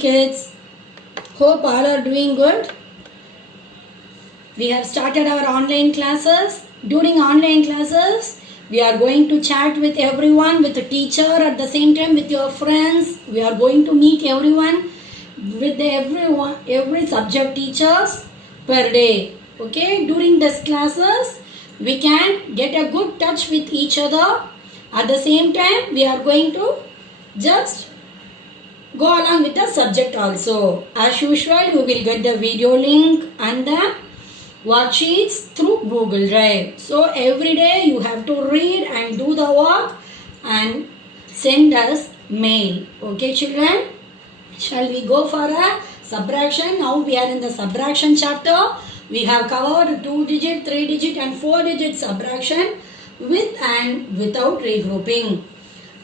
kids. Hope all are doing good. We have started our online classes. During online classes, we are going to chat with everyone, with the teacher, at the same time with your friends. We are going to meet everyone with every subject teachers per day. Okay, during these classes, we can get a good touch with each other. At the same time, we are going to just go along with the subject also. As usual, you will get the video link and the worksheets through Google Drive. So every day you have to read and do the work and send us mail. Okay children? Shall we go for a subtraction? Now we are in the subtraction chapter. We have covered 2-digit, 3-digit and 4-digit subtraction with and without regrouping.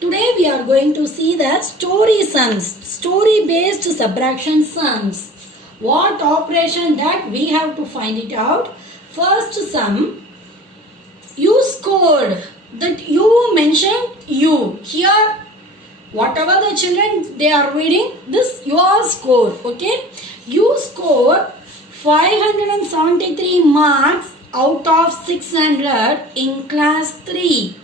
Today we are going to see the story sums, story based subtraction sums. What operation that we have to find it out. First sum, you scored, that you mentioned you. Here whatever the children they are reading, this your score. Okay, you score 573 marks out of 600 in class 3.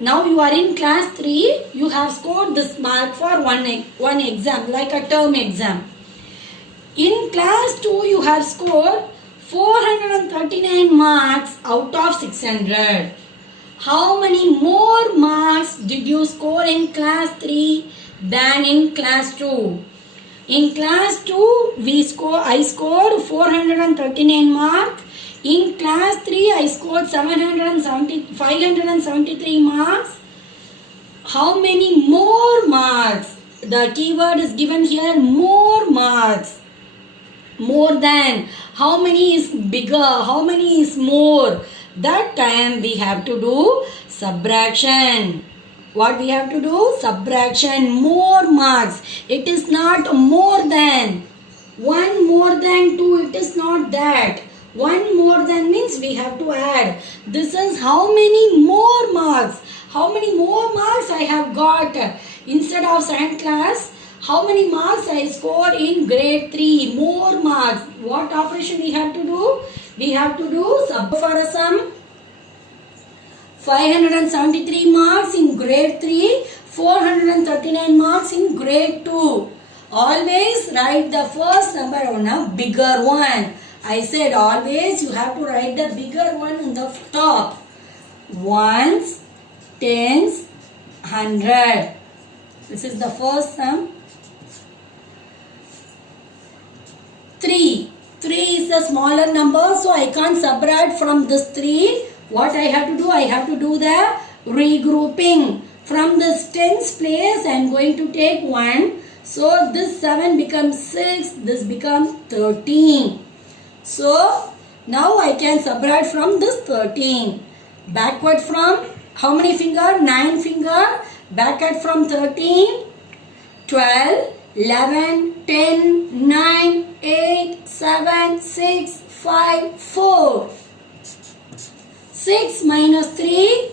Now you are in class 3, you have scored this mark for one exam, like a term exam. In class 2, you have scored 439 marks out of 600. How many more marks did you score in class 3 than in class 2? In class 2, I scored 439 marks. In class 3, I scored 573 marks. How many more marks? The keyword is given here, more marks. More than. How many is bigger? How many is more? That time we have to do subtraction. What we have to do? Subtraction. More marks. It is not more than. 1 more than 2. It is not that. 1 more than means we have to add. This is how many more marks. How many more marks I have got. Instead of second class, how many marks I scored in grade 3? More marks. What operation we have to do? We have to do sub for a sum. 573 marks in grade 3. 439 marks in grade 2. Always write the first number on a bigger one. I said always you have to write the bigger one in the top. Ones, tens, 100. This is the first sum. 3. 3 is the smaller number, so I can't subtract from this 3. What I have to do? I have to do the regrouping. From this tens place, I am going to take 1. So this 7 becomes 6. This becomes 13. So now I can subtract from this 13. Backward from how many finger? 9 finger. Backward from 13. 12. 11, 10, 9, 8, 7, 6, 5, 4. 6 minus 3.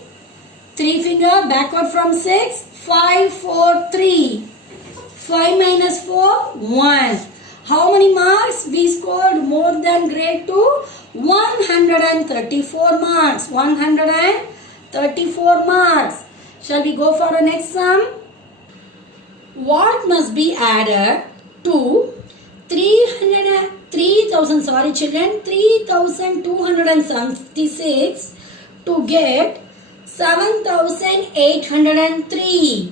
3 finger. Backward from 6. 5, 4, 3. 5 minus 4. 1. How many marks we scored more than grade 2? 134 marks. 134 marks. Shall we go for a next sum? What must be added to 3,276 to get 7,803?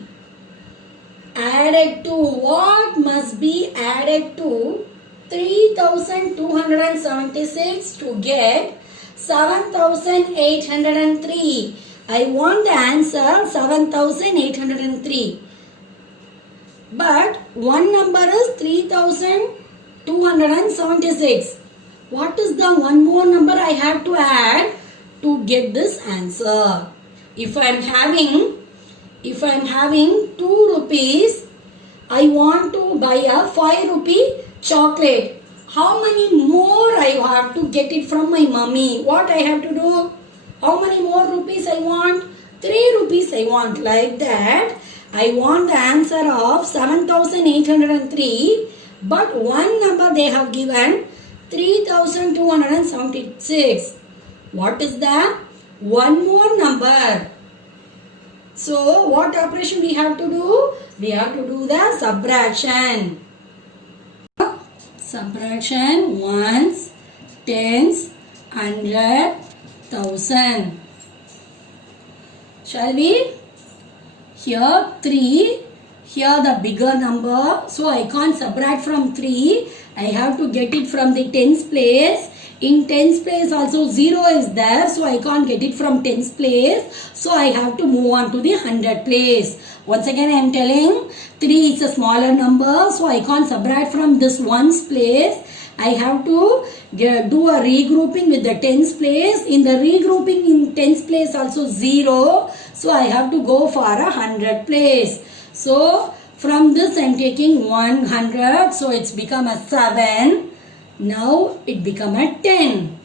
Added to, what must be added to 3,276 to get 7,803? I want the answer 7,803. But one number is 3,276. What is the one more number I have to add to get this answer? If I am having 2 rupees, I want to buy a 5 rupee chocolate. How many more I have to get it from my mummy? What I have to do? How many more rupees I want? 3 rupees I want. Like that, I want the answer of 7803, but one number they have given 3276. What is that? One more number. So what operation we have to do? We have to do the subtraction. Subtraction ones, tens, hundred, thousand. Shall we? Here 3, here the bigger number. So I can't subtract from 3. I have to get it from the tens place. In tens place also 0 is there. So I can't get it from tens place. So I have to move on to the hundred place. Once again I am telling 3 is a smaller number. So I can't subtract from this ones place. I have to do a regrouping with the tens place. In the regrouping in tens place also 0. So I have to go for a hundred place. So from this I am taking 100. So it's become a 7. Now it become a 10.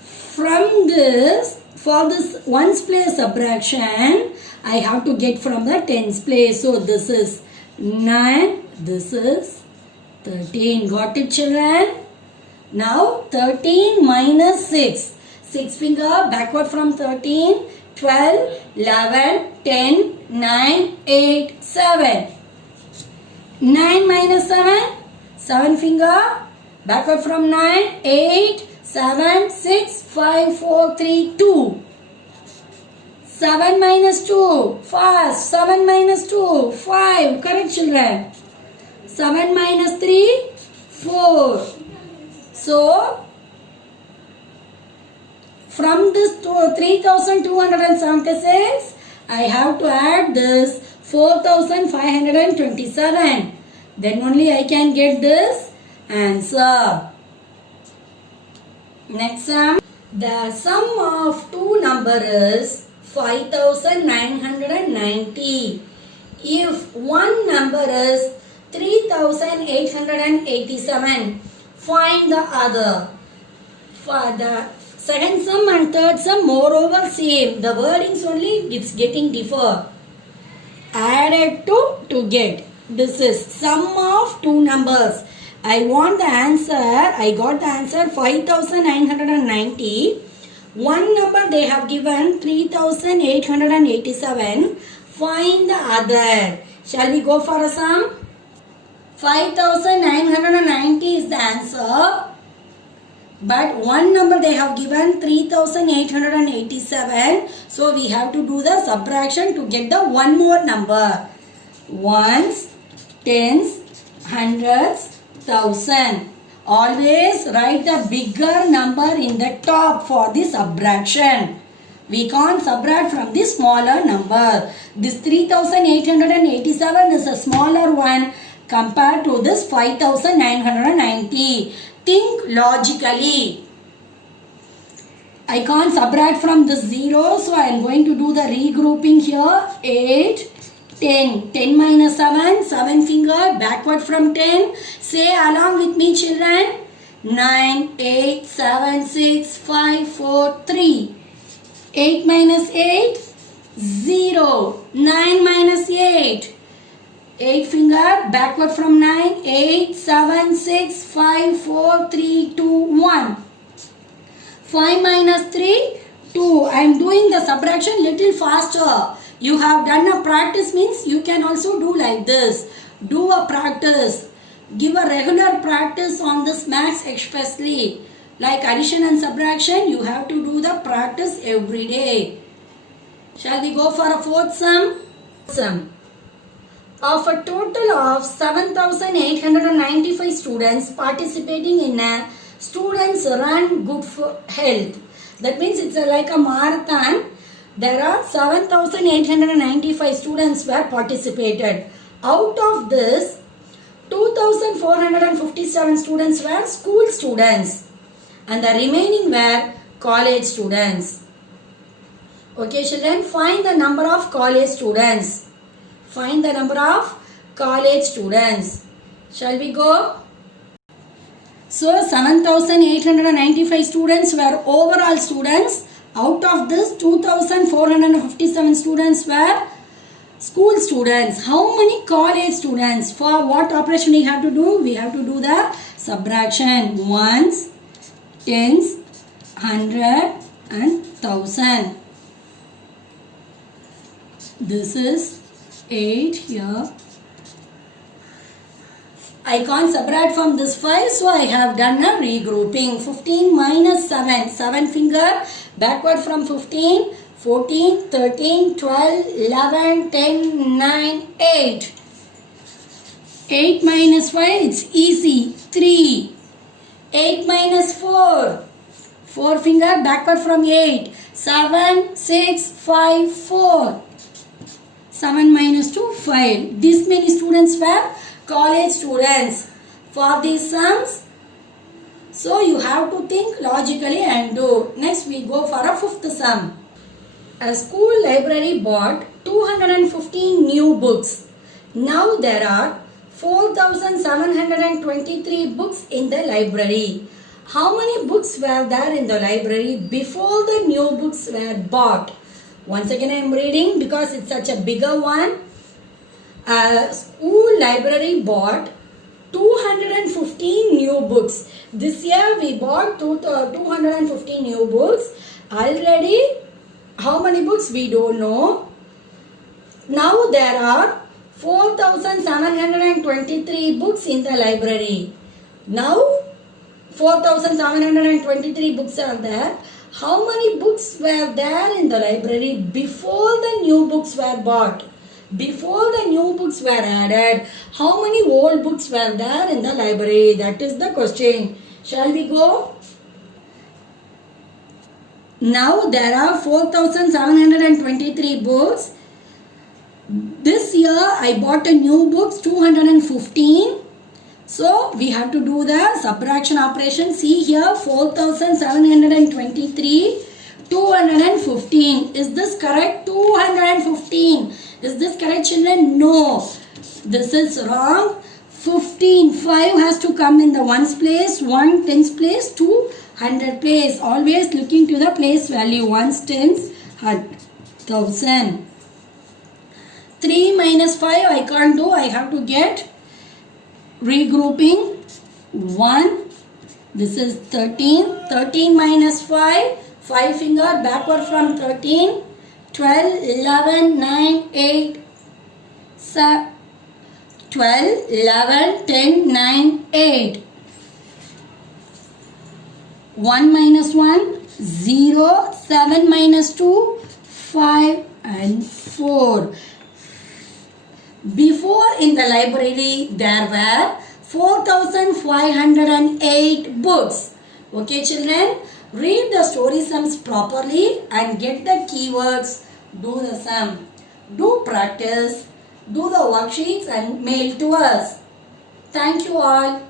From this, for this ones place subtraction, I have to get from the tens place. So this is 9. This is 13. Got it, children? Now 13 minus 6. 6 finger backward from 13. 12, 11, 10, 9, 8, 7. 9 minus 7. 7 finger backward from 9. 8, 7, 6, 5, 4, 3, 2. 7 minus 2. Fast. 7 minus 2. 5. Correct, children. 7 minus 3. 4. So, from this 3276, I have to add this 4527. Then only I can get this answer. Next sum. The sum of two numbers is 5990. If one number is 3887, find the other. For the second sum and third sum moreover same. The wordings only it's getting differ. Added to get. This is sum of two numbers. I want the answer. I got the answer 5990. One number they have given 3887. Find the other. Shall we go for a sum? 5990 is the answer. But one number they have given 3887. So we have to do the subtraction to get the one more number. Ones, tens, hundreds, thousand. Always write the bigger number in the top for the subtraction. We can't subtract from the smaller number. This 3887 is a smaller one compared to this 5990. Think logically. I can't subtract from this 0. So I am going to do the regrouping here. 8, 10. 10 minus 7. 7 finger backward from 10. Say along with me, children. 9, 8, 7, 6, 5, 4, 3. 8 minus 8. 0. 9 minus 8. 8 finger backward from 9. 8, 7, 6, 5, 4, 3, 2, 1. 5 minus 3, 2. I am doing the subtraction little faster. You have done a practice means you can also do like this. Do a practice. Give a regular practice on this maths especially. Like addition and subtraction, you have to do the practice every day. Shall we go for a fourth sum? Of a total of 7,895 students participating in a students run good for health. That means it's like a marathon. There are 7,895 students were participated. Out of this, 2,457 students were school students and the remaining were college students. Okay, children, find the number of college students. Find the number of college students. Shall we go? So 7,895 students were overall students. Out of this 2,457 students were school students. How many college students? For what operation we have to do? We have to do the subtraction. Ones, tens, hundred and thousand. This is 8 here. I can't subtract from this 5, so I have done a regrouping. 15 minus 7. 7 finger backward from 15. 14, 13, 12, 11, 10, 9, 8. 8 minus 5, it's easy. 3. 8 minus 4. 4 finger backward from 8. 7, 6, 5, 4. 7 minus 2, 5. This many students were college students. For these sums, so you have to think logically and do. Next we go for a fifth sum. A school library bought 215 new books. Now there are 4,723 books in the library. How many books were there in the library before the new books were bought? Once again I am reading because it's such a bigger one. A school library bought 215 new books. This year we bought 215 new books. Already how many books we don't know. Now there are 4,723 books in the library. Now 4,723 books are there. How many books were there in the library before the new books were bought? Before the new books were added, how many old books were there in the library? That is the question. Shall we go? Now there are 4,723 books. This year I bought a new books 215. So we have to do the subtraction operation. See here 4,723, 215. Is this correct? 215. Is this correct, children? No. This is wrong. 15. 5 has to come in the ones place, 1 tens place, 2 hundred place. Always looking to the place value. 1 tens, 1,000. 3 minus 5 I can't do. I have to get regrouping. 1. This is 13. 13 minus 5. 5 finger backward from 13. 12, 11, 9, 8, 7, 12, 11, 10, 9, 8. 1 minus 1, 0, 7 minus 2, 5 and 4. Before in the library there were 4,508 books. Okay children, read the story sums properly and get the keywords. Do the sum. Do practice. Do the worksheets and mail to us. Thank you all.